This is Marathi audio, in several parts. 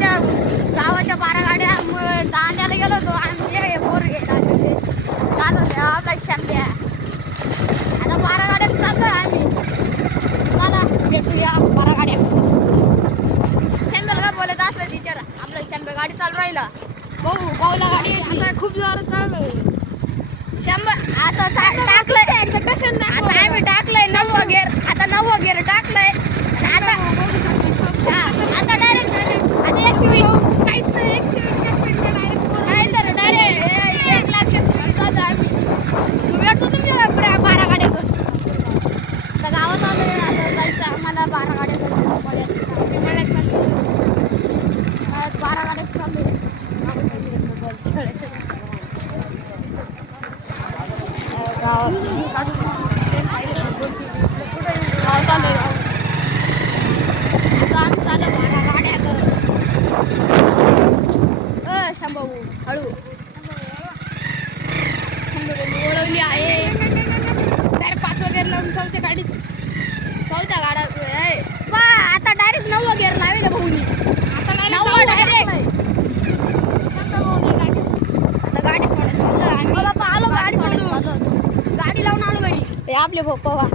त्या गावाच्या 12 गाड्या दांड्याला गेलो होतो आम्ही पोर घ्यायला चालू आपला शंभ्या आता 12 गाड्यात चाललोय आम्ही चला भेटूया 12 गाड्या शंभ्याला काय बोलत असलं टीचर आपलं शंभ्या गाडी चालू राहिला भाऊला गाडी आता खूप जोरात चालू आहे 100 आता टाकलंय आता आम्ही टाकलंय 9 गेअर आता 9 गेअर टाकलंय आता डायरेक्ट आता 120 काहीच नाही 120 स्पीडला डायरेक्ट नाही तर डायरेक्ट 1 लाख स्पीड चालू आम्ही भेटतो तुमच्या 12 गाड्या आता गावात आलो आता जायचं आम्हाला 12 गाड्या चालू 12 गाड्या चालू शंभाऊ हळू ओळवली आहे डायरेक्ट 5 गेअर लावून चालते गाडी चौथ्या गाड्या बा आता डायरेक्ट 9 गेअर लावले भाऊनी आता डायरेक्ट गाडी सोडायचं आलो गाडी सोडून गाडी लावून आलो घरी हे आपले भाऊ पवा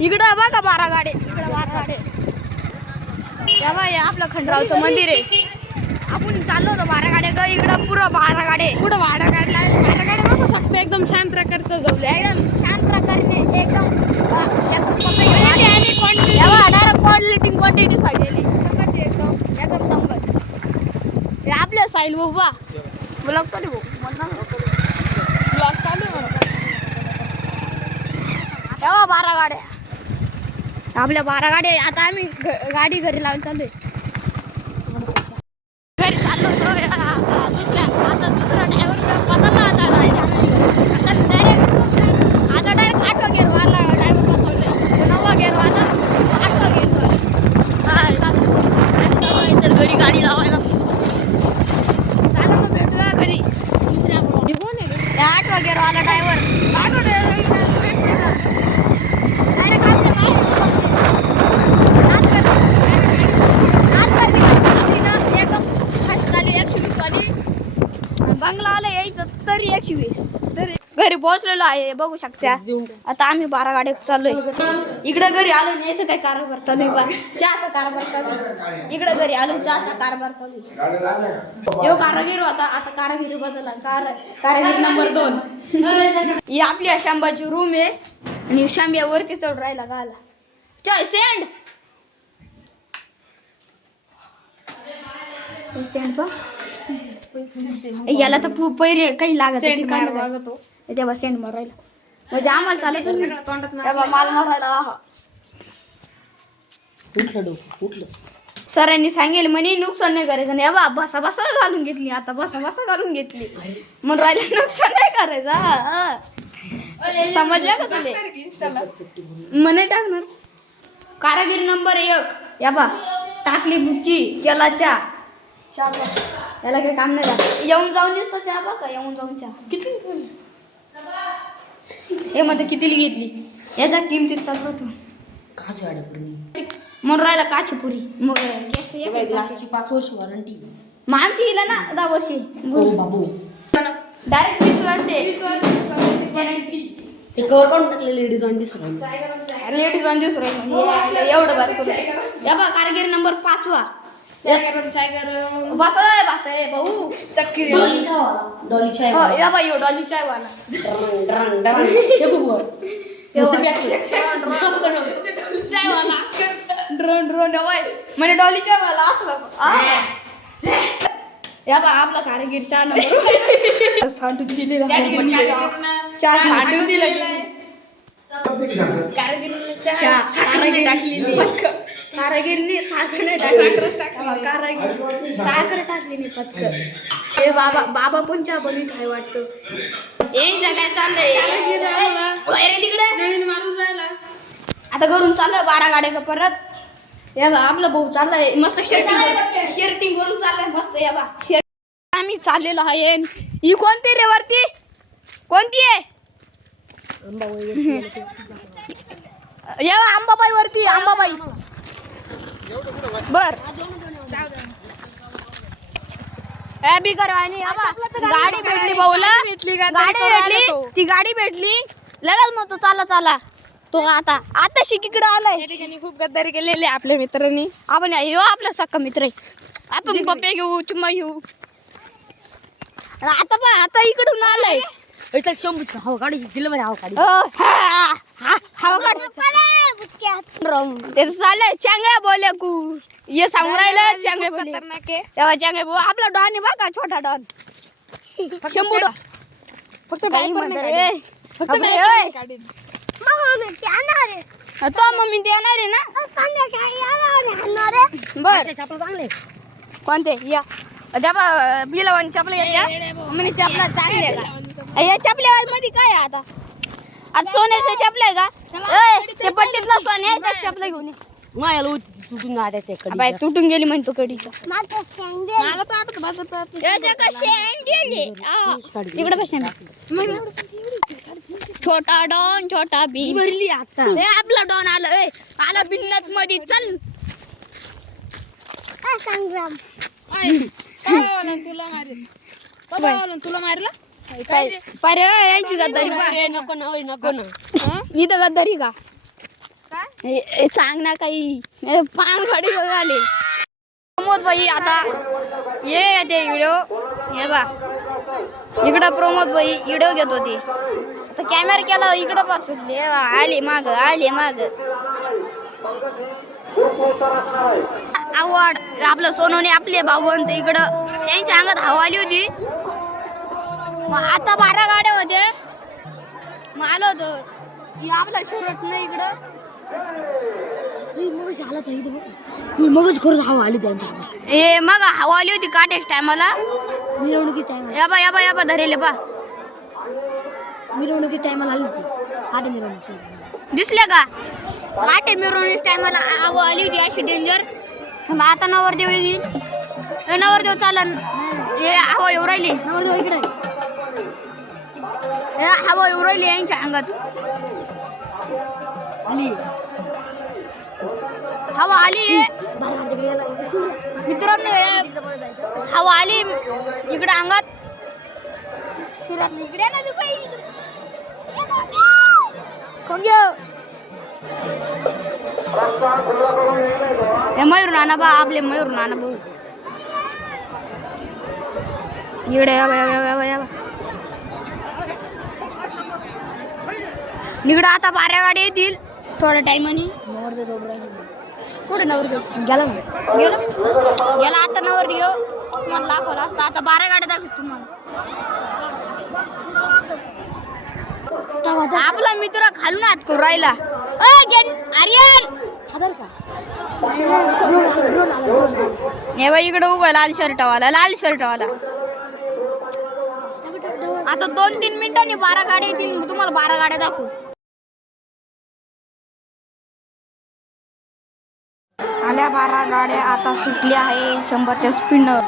इकडं बघा 12 गाडी इकडं 12 गाडी तेव्हा हे आपलं खंडरावचं मंदिर आहे आपण चाललो होतो 12 गाड्या ग इकडं पुरं 12 गाडे पुढं 12 गाड्या बघू शकतो एकदम छान प्रकारे सजवले एकदम छान प्रकारे एकदम डायरेक्ट क्वांटिटी सजवली एकदम संगत हे आपल्या साईल बाबा ब्लॉग चालू ब्लॉग चालू तेव्हा 12 गाड्या आपल्या 12 गाड्या आता आम्ही गाडी घरी लावून चालू घरी चाललो होतो आता दुसरा ड्रायव्हर बदलला आता डायरेक्ट 8 गेअर वाला ड्रायव्हर बसवले 9 गेअर वाला 8 गेअर तर घरी गाडी लावायला चाला मग भेटूया घरी दुसऱ्या कोण आहे 8 गेअर वाला ड्रायव्हर बंगला आलं यायचं तरी 120 तरी घरी पोहोचलेलो आहे बघू शकता आता आम्ही 12 गाड्या चाललोय इकडे घरी आलो यायचं काय कारभार चालू आहे बा चहाचा कारभार चालू इकडे घरी आलो चहाचा कारभार चालू यो कारागीर होता आता कारागिरी बदलला कारागीर नंबर 2 ही आपली शंभाची रूम आहे आणि शंभ्यावरती चढ राहिला गाला चल सेंड बा याला तर पहिले काही लागत तेव्हा सेंड मारायला म्हणजे आम्हाला चालत माल मारायला सरांनी सांगेल म्हणे नुकसान नाही करायचं नाही बा बसा बसा घालून घेतली आता बसा बसा घालून घेतली म्हणून राहिलं नुकसान नाही करायचं समजलं का तुला म्हणे टाकणार कारागिरी नंबर 1 या बा टाकली बुक्की केला चहा याला काही काम नाही झालं येऊन जाऊन दिसतो चहा बा का येऊन जाऊन चहा किती हे मध्ये कितीली घेतली याच्या किमतीत चालू होतो म्हणून राहिला काचीपुरी मग ग्लासची 5 वर्ष वॉरंटी मग आमची गेला ना 10 वर्षे डायरेक्ट 20 वर्ष ते कवर काढून टाकले लेडीज ऑन दिसू राहील एवढं बारीक या बा कारगिरी नंबर 5 बसाय भाऊ चक्की डॉली चाय या बाई डॉली चाय वाला ड्रोन म्हणे डॉली चाय वाला असं या बा आपला कारागीर चहा नंबर सांडून दिली चहा सांडून दिला कारागिरीने साखर टाकली नाही पत्कर हे बाबा पण चहा बनवीत आहे वाटतं एक जगाय चाललंय तिकडे मारून राहिला आता घरून चाललंय 12 गाड्या का परत या बा आपला भाऊ चाललाय मस्त शर्टिंग करून चाललाय मस्त या बा आम्ही चाललेलो आहे ही कोणती रे वरती कोणती आहे आंबाबाई वरती आंबाबाई बर बिगर आणि गाडी भेटली भाऊला गाडी भेटली ती गाडी भेटली लगेच मग तो चला तो आता शिकीकडे आलाय. खूप गद्दारी केलेली आपल्या मित्रांनी. आपण येऊ आपला सक्का मित्र आहे. आपण पप्पे घेऊ चुम्मा घेऊ. आता इकडून आलाय. हवा गाडी दिलं बरं हवा गाडी. ते चाललंय चांगल्या बोल्या कू ये सांगू राहिलं चांगले बोले तेव्हा चांगले आपला डॉन आहे बघा छोटा डॉन शंभू फक्त फक्त तो मम्मी ते येणार आहे ना बर चांगले कोणते या बिलावानी चपला येत्या मम्मी चपला चांगली आहे का या चपल्या मध्ये काय आहे आता सोन्याचं चपला आहे का ते पट्टीतला सोन्या आहे त्या चपला घेऊन मायाला तुटून गाड्या ते कडी बाय तुटून गेली म्हणतो कडीचं मला तर आठवत बसत इकडे बस छोटा डॉन छोटा बी भरली आता आपला डॉन आला बिन्नत मध्ये चल संग्राम तुला मारेल तुला मारला पारे यायची गद्दारी नको ना मी तर गद्दारी का सांग ना काही पान गाडी आले प्रमोद भाई आता ये ते व्हिडिओ हे बा इकडं प्रमोद भाई व्हिडिओ घेत होती आता कॅमेरा केला इकडं पाच सुटले आले माग आवड आपलं सोनवणे आपले भाऊबंद इकडं त्यांच्या अंगात हवा आली होती. मग आता 12 गाड्या होते मग आलो होतो आपला सुरत नाही इकडं मगच खरंच हवा आली त्यांच्या मग हवा आली होती काटेच टायमाला मिरवणुकीच टाइम या बा धरेले बा मिरवणुकीच टायमाला आली होती काटे मिरवणुकीची दिसले का काटे मिरवणुकीच टायमाला हवा आली होती अशी डेंजर. आता नवरदेव येईल नवरदेव चालन हवा येऊ राहिली इकडे हवा येऊ राहिली यांच्या अंगात आली हवा आली मित्रांनो हवा आली इकडे अंगात सुरात इकडे हे मयूर नाना बा आपले मयूर नाना भाऊ इकडे या निकडं आता 12 गाडी येतील थोड्या टाइमाने कुठे नवरदेव गेला आता नवरदेव तुम्हाला दाखवला असता आता 12 गाड्या दाखवत तुम्हाला आपला मित्र खालून हात करू राहिला आर्यन हे बाई इकडे उभा लाल शर्टवाला आता 2-3 मिनिटांनी 12 गाड्या येतील तुम्हाला 12 गाड्या दाखवू. आल्या 12 गाड्या आता सुटल्या आहे 100च्या स्पीडनं.